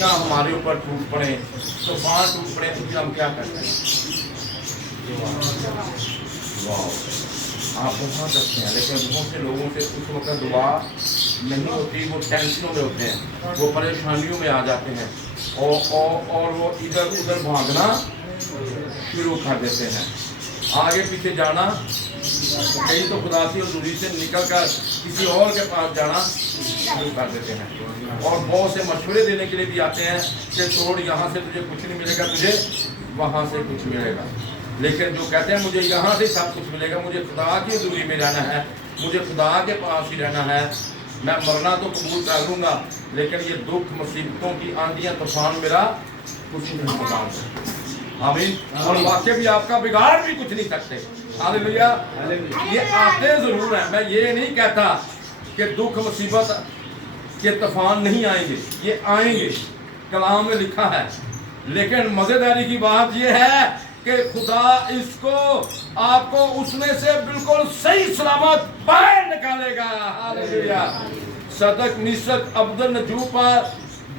ہمارے اوپر ٹوٹ پڑے طوفان ٹوٹ پڑے تو پھر ہم کیا کرتے ہیں؟ آپ بہت اچھے ہیں، لیکن بہت سے لوگوں سے اس وقت دعا نہیں ہوتی، وہ ٹینشنوں میں ہوتے ہیں، وہ پریشانیوں میں آ جاتے ہیں اور وہ ادھر ادھر بھاگنا شروع کر دیتے ہیں، آگے پیچھے جانا، کہیں تو خدا کی حضوری سے نکل کر کسی اور کے پاس جانا شروع کر دیتے ہیں، اور بہت سے مشورے دینے کے لیے بھی آتے ہیں کہ چھوڑ، یہاں سے تجھے کچھ نہیں ملے گا، تجھے وہاں سے کچھ ملے گا۔ لیکن جو کہتے ہیں مجھے یہاں سے سب کچھ ملے گا، مجھے خدا کی حضوری میں رہنا ہے، مجھے خدا کے پاس ہی رہنا ہے، میں مرنا تو قبول کر لوں گا، لیکن یہ دکھ مصیبتوں کی آندیاں طوفان میرا کچھ نہیں بگاڑ سکتے۔ آمین۔ اور واقعی بھی آپ کا بگاڑ بھی کچھ نہیں سکتے۔ ہاللیلویا۔ یہ آتے ضرور ہیں، میں یہ نہیں کہتا کہ دکھ مصیبت کے طوفان نہیں آئیں گے، یہ آئیں گے، کلام میں لکھا ہے، لیکن مزیداری کی بات یہ ہے کہ خدا اس کو آپ کو اس میں سے بالکل صحیح سلامت باہر نکالے گا۔ ہاللیلویا۔ صدق میثق عبدالنجوع پر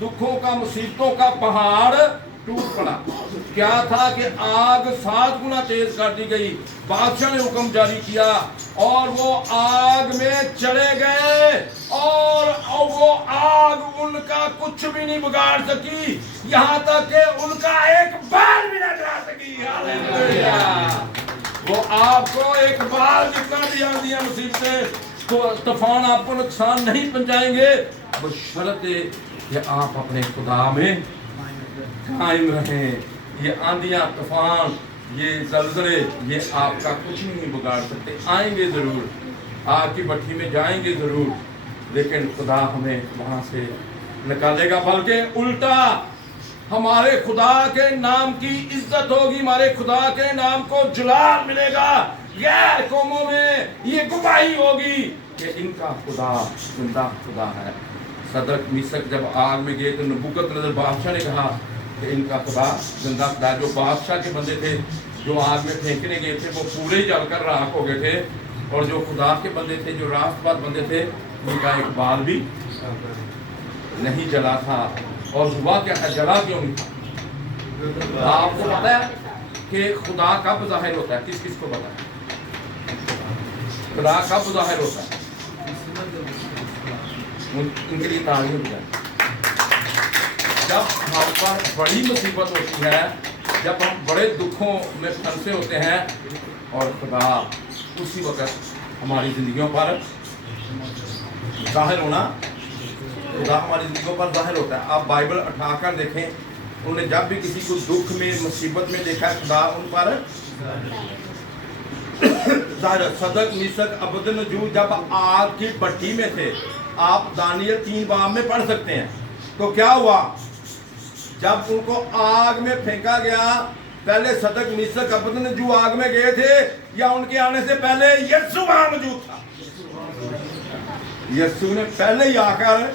دکھوں کا، مصیبتوں کا پہاڑ ٹوٹ پڑا۔ کیا تھا کہ آگ 7 گنا تیز کر دی گئی، بادشاہ نے حکم جاری کیا اور وہ آگ میں چلے گئے، اور وہ آگ ان کا کچھ بھی نہیں بگاڑ سکی، یہاں تک کہ ان کا ایک بال بھی نہ جلا سکی۔ ہاللیلویا۔ وہ آپ کو ایک بال جتنا بھی آندیاں مصیبتیں طوفان آپ کو نقصان نہیں پہنچائیں گے، بشرطے کہ آپ اپنے خدا میں قائم رہیں۔ یہ آندیاں، طوفان، یہ زلزلے، یہ آپ کا کچھ نہیں بگاڑ سکتے۔ آئیں گے ضرور، آگ کی بھٹی میں جائیں گے ضرور، لیکن خدا ہمیں وہاں سے نکالے گا، بلکہ الٹا ہمارے خدا کے نام کی عزت ہوگی، ہمارے خدا کے نام کو جلال ملے گا، غیر قوموں میں یہ گواہی ہوگی کہ ان کا خدا زندہ خدا ہے۔ صدق میثق جب آگ میں گئے تو نبوکدنضر بادشاہ نے کہا کہ ان کا خدا زندہ خدا ہے۔ جو بادشاہ کے بندے تھے جو آگ میں پھینکنے گئے تھے وہ پورے جل کر راکھ ہو گئے تھے، اور جو خدا کے بندے تھے، جو راست بات بندے تھے، ان کا ایک بال بھی نہیں جلا تھا۔ اور ہوا کیا تھا؟ جلا کیوں نہیں تھا؟ آپ کو پتا ہے کہ خدا کب ظاہر ہوتا ہے؟ کس کس کو پتا ہے خدا کب ظاہر ہوتا ہے؟ ان کے لیے تعلیم ہو جائے۔ جب ہم پر بڑی مصیبت ہوتی ہے، جب ہم بڑے دکھوں میں پھنسے ہوتے ہیں، اور خدا اسی وقت ہماری زندگیوں پر ظاہر ہونا، خدا ہماری زندگیوں پر ظاہر ہوتا ہے۔ آپ بائبل اٹھا کر دیکھیں، انہوں نے جب بھی کسی کو دکھ میں، مصیبت میں دیکھا، خدا ان پر ظاہر۔ صدق میثق عبدالنجوع جب آگ کی بھٹی میں تھے، آپ دانیل 3 باب میں پڑھ سکتے ہیں، تو کیا ہوا جب ان کو آگ میں پھینکا گیا؟ پہلے صدق میثق عبدالنجوع آگ میں گئے تھے، یا ان کے آنے سے پہلے یسوع وہاں موجود تھا؟ یسوع نے پہلے ہی آ کر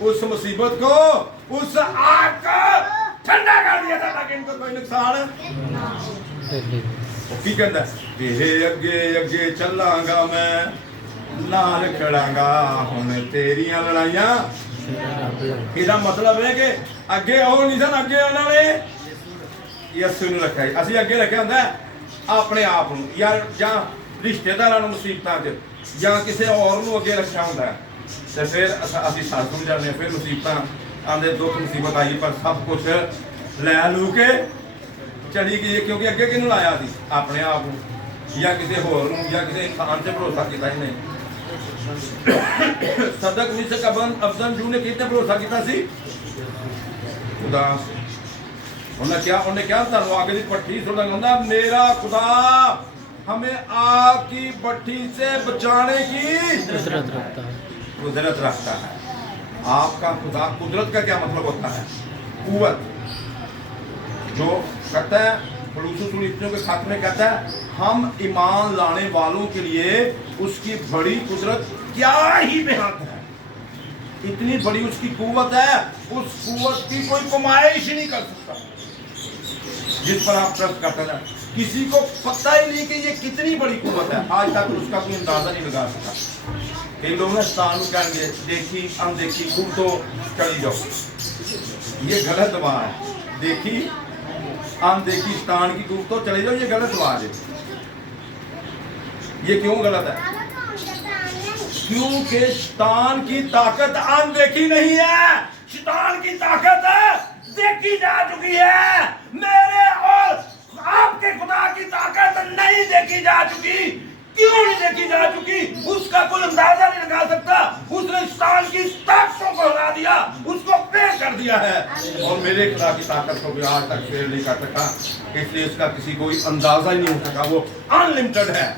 اس مصیبت کو، اس آگ کو ٹھنڈا کر دیا تھا تاکہ ان کو کوئی نقصان کی کہتا ہے تیرے اگے اگے چلاں گا میں، نال کھڑاں گا ہن تیریاں لڑائیاں۔ یہ مطلب ہے کہ اگے وہ نہیں سن، اگے انہوں نے یسوع نوں رکھا ہے۔ اسی اگے رکھا ہوندا ہے اپنے آپ نوں، یا رشتے داراں نوں مصیبتاں چ، یا کسی اور نوں اگے رکھا ہوندا ہے، تے پھر اسی ساتھ سمجھ جانے، پھر مصیبتاں آندے، دکھ مصیبت آئی پر سب کچھ لے لو کے چلی گئی، کیونکہ اگے کنوں لایا سی؟ اپنے آپ نوں، یا کسی ہور نوں، یا کسی انسان سے بھروسہ کیتا ہی نہیں۔ صدق میثق عبدالنجوع نے کتنے بھروسہ کیتا سی؟ خدا سے۔ انہیں کیا تھا؟ وہ آگے دی بھٹی سننا گا، میرا خدا ہمیں آگ کی بھٹی سے بچانے کی قدرت رکھتا ہے۔ آپ کا خدا، قدرت کا کیا مطلب ہوتا ہے؟ قوت۔ جو کہتا ہے فلوسفیوں کے خط میں کہتا ہے ہم ایمان لانے والوں کے لیے اس کی بڑی قدرت کیا ہی بہت ہے، اتنی بڑی اس کی قوت ہے، اس قوت کی کوئی کمائش ہی نہیں کر سکتا جس پر آپ ٹرسٹ کرتے ہیں۔ کسی کو پتہ ہی نہیں کہ یہ کتنی بڑی قوت ہے، آج تک اس کا کوئی اندازہ نہیں لگا سکتا۔ کئی لوگ نا شیطان کو کہیں گے دیکھی اندیکھی خوب تو چلی جاؤ، یہ غلط دعا ہے. دیکھی اندیکھی شیطان کی خوب تو چلے جاؤ، یہ غلط دعا ہے. یہ کیوں غلط ہے؟ کیونکہ شیطان کی طاقت اندیکھی نہیں ہے، شیطان کی طاقت دیکھی جا چکی ہے. میرے اور آپ کے خدا کی طاقت نہیں دیکھی جا چکی. کیوں نہیں دیکھی جا چکی؟ اس کا کوئی اندازہ نہیں لگا سکتا. اس نے شیطان کی طاقتوں کو ہلا دیا، اس کو فیل کر دیا ہے، اور میرے خدا کی طاقت کو بھی آج تک فیل نہیں کر سکا. اس لیے اس کا کسی کوئی اندازہ ہی نہیں ہو سکا، وہ انلمیٹڈ ہے.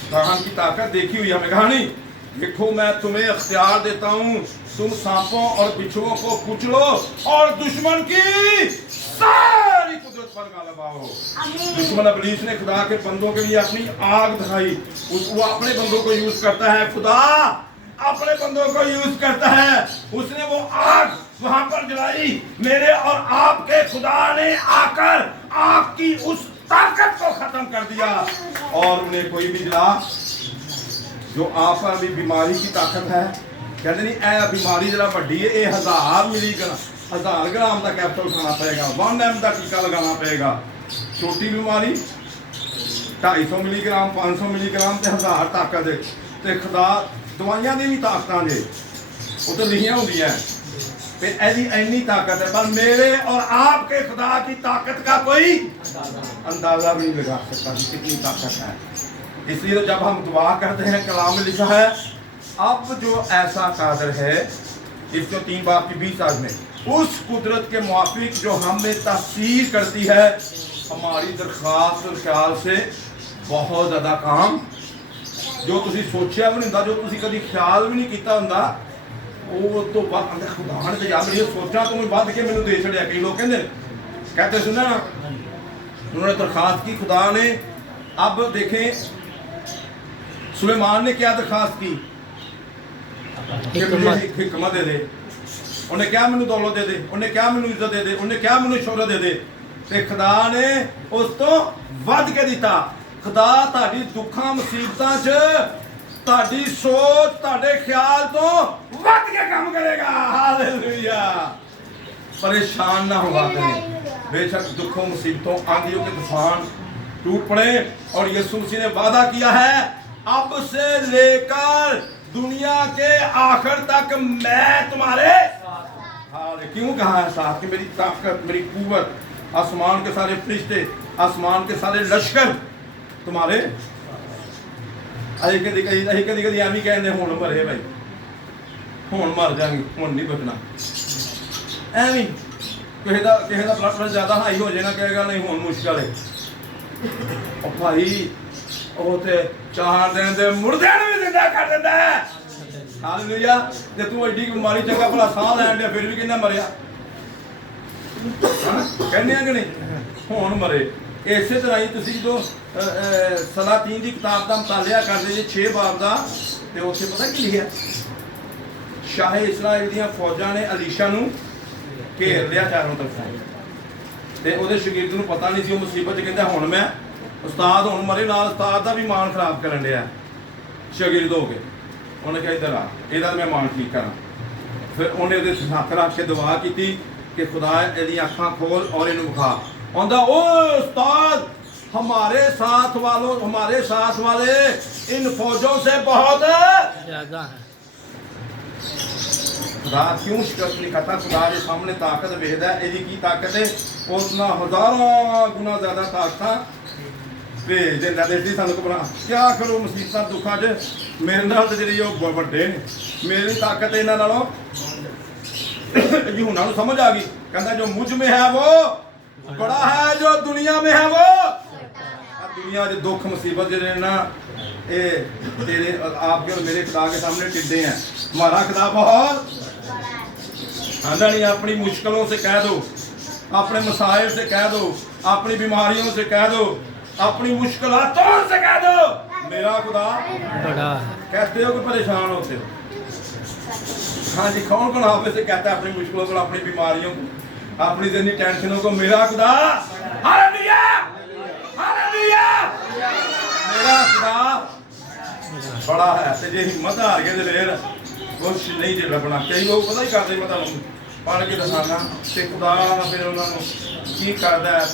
شیطان کی طاقت دیکھی ہوئی ہمیں کہا نہیں. دیکھو میں تمہیں اختیار دیتا ہوں، تم سانپوں اور بچھوؤں کو کچلو اور دشمن کی ساری قدرت پر غالب آؤ. دشمن ابلیس نے خدا کے بندوں کے لیے اپنی آگ دکھائی. وہ اپنے بندوں کو یوز کرتا ہے، خدا اپنے بندوں کو یوز کرتا ہے. اس نے وہ آگ وہاں پر جلائی. میرے اور آپ کے خدا نے آ کر آگ کی اس طاقت کو ختم کر دیا، اور انہیں کوئی بھی جلا. جو آپ پر بھی بیماری کی طاقت ہے، کہتے نہیں اے بیماری ذرا بڑی ہے، یہ 1000 ملی گرام 1000 گرام کا کیپسول کھانا پڑے گا، 1 ایم کا ٹیکا لگانا پڑے گا. چھوٹی بیماری 250 ملی گرام 500 ملی گرام تے 1000 طاقت ہے. تے خدا دوائیاں دی بھی طاقتاں دے وہ تو لکھیاں ہوندی ہیں کہ ایسی اینی طاقت ہے، پر میرے اور آپ کے خدا کی طاقت کا کوئی اندازہ بھی نہیں لگا سکتا کتنی طاقت ہے. اس لیے جب ہم دعا کرتے ہیں کلام میں لکھا ہے اب جو ایسا قادر ہے، اس کو 3 باب کی 20 آیت میں، اس قدرت کے موافق جو ہم میں تاثیر کرتی ہے ہماری درخواست اور خیال سے بہت زیادہ کام. جو تسی سوچیا بھی نہیں ہوندا، جو تسی کبھی خیال بھی نہیں کیتا ہوندا، وہ تو بات خدا نے یاد یہ سوچا تو میں بد کے مینوں دے چھڑیا. کئی لوگ کہتے سنا نا، انہوں نے درخواست کی خدا نے. اب دیکھیں سلیمان نے کیا درخواست کی کہ مجھے حکمت دے دے. انہیں کیا مینوں دولت دے دے، انہیں کیا مینوں عزت دے دے، انہیں کیا مینوں شہرت دے دے. تے خدا نے اس تو ود کے دیتا. خدا تہاڈی دکھاں مصیبتاں چ تہاڈی سوچ تہاڈے خیال تو ود کے کام کرے گا. ہاللویا. پریشان نہ ہوا کریں. بے شک دکھوں مصیبتوں آندھیوں کے طوفان ٹوٹ پڑے، اور یسوع مسیح نے وعدہ کیا ہے اب سے لے کر دنیا کے آخر تک میں تمہارے ساتھ. کیوں کہا ہے ساتھ؟ کہ میری طاقت، میری قوت، آسمان کے سارے فرشتے، آسمان کے سارے لشکر تمہارے. کدی ایویں کہندے ہن مرے بھائی، ہن مر جائیں گے، ہن نہیں بچنا. ایویں کسی کا بلڈ پریشر زیادہ ہائی ہو جائے نا، کہے گا نہیں ہن مشکل ہے. او بھائی وہ تے 4 دن دے مردے نوں بھی زندہ کر دیندا ہے. ہاللویا. تے تو ایڈی بیماری چنگا بھلا ساہ لین دیا پھر بھی کہنا مریا، کہنے کہ نہیں ہون مرے. اسی طرح ہی تسی جو سلاطین دی کتاب دا مطالعہ کرتے جی 6 باب دا، تے اوتھے پتہ کی لکھیا؟ شاہ اسرائیل دیاں فوجاں نے الیشا نوں گھیر لیا چاروں طرفوں. تے او دے شاگرد نوں پتہ نہیں سی، او مصیبت کہندا ہن میں استاد ہن مرے، نال استاد دا بھی مان خراب کرن ڈیا شاگرد ہو کے. انہیں کہا ادھر آ، ادھر میں مان ٹھیک کراں. پھر انہیں ادھر ہاتھ رکھ کے دعا کی کہ خدا یہ اکھاں کھول اور انہوں بکھا. آندا او استاد ہمارے ساتھ والے ان فوجوں سے بہت زیادہ ہیں. خدا کیوں شکست نہیں کھاتا؟ خدا کے سامنے طاقت ویکھدا ہے، یہ کی طاقت ہے؟ اتنا ہزاراں گنا زیادہ طاقت بھیج دینا. دیسی سانوں کو بنا کیا کرو مصیبتاں دکھاں چ میرے نال تے جڑی او بڑے نے، میری طاقت انہاں نالوں. یوحنا نوں سمجھ آ گئی، کہندا جو مجھ میں ہے وہ بڑا ہے، جو دنیا میں ہے وہ دنیا دے دکھ مصیبت جڑے نا اے تیرے آپ کے اور میرے خدا کے سامنے ٹڈے ہیں. ہمارا خدا بہت آندا نہیں. اپنی مشکلوں سے کہہ دو، اپنے مسائل سے کہہ دو، اپنی بیماریوں سے کہہ دو، اپنی مشکلاتوں سے کہہ دو میرا خدا بڑا ہے. کہتے ہو کہ پریشان ہوتے ہو؟ ہاں جی، کون کون آپ سے کہتا ہے اپنی مشکلوں کو، اپنی بیماریوں کو، اپنی ذہنی ٹینشنوں کو میرا خدا ہاللویا ہاللویا میرا خدا ਬੜਾ ਹੈ। ਤੇ ਜੇ ਹਿੰਮਤ ਹਾਰ ਗਏ ਤੇ ਫਿਰ ਕੁਛ ਨਹੀਂ ਜੇ ਲੱਭਣਾ। ਕਈ ਲੋਕ ਪਤਾ ਹੀ ਕਰਦੇ, ਮੈਂ ਤੁਹਾਨੂੰ ਪੜ੍ਹ ਕੇ ਦੱਸਾਂਗਾ ਤੇ ਖੁਦਾ ਫਿਰ ਉਹਨਾਂ ਨੂੰ ਕੀ ਕਰਦਾ ਹੈ।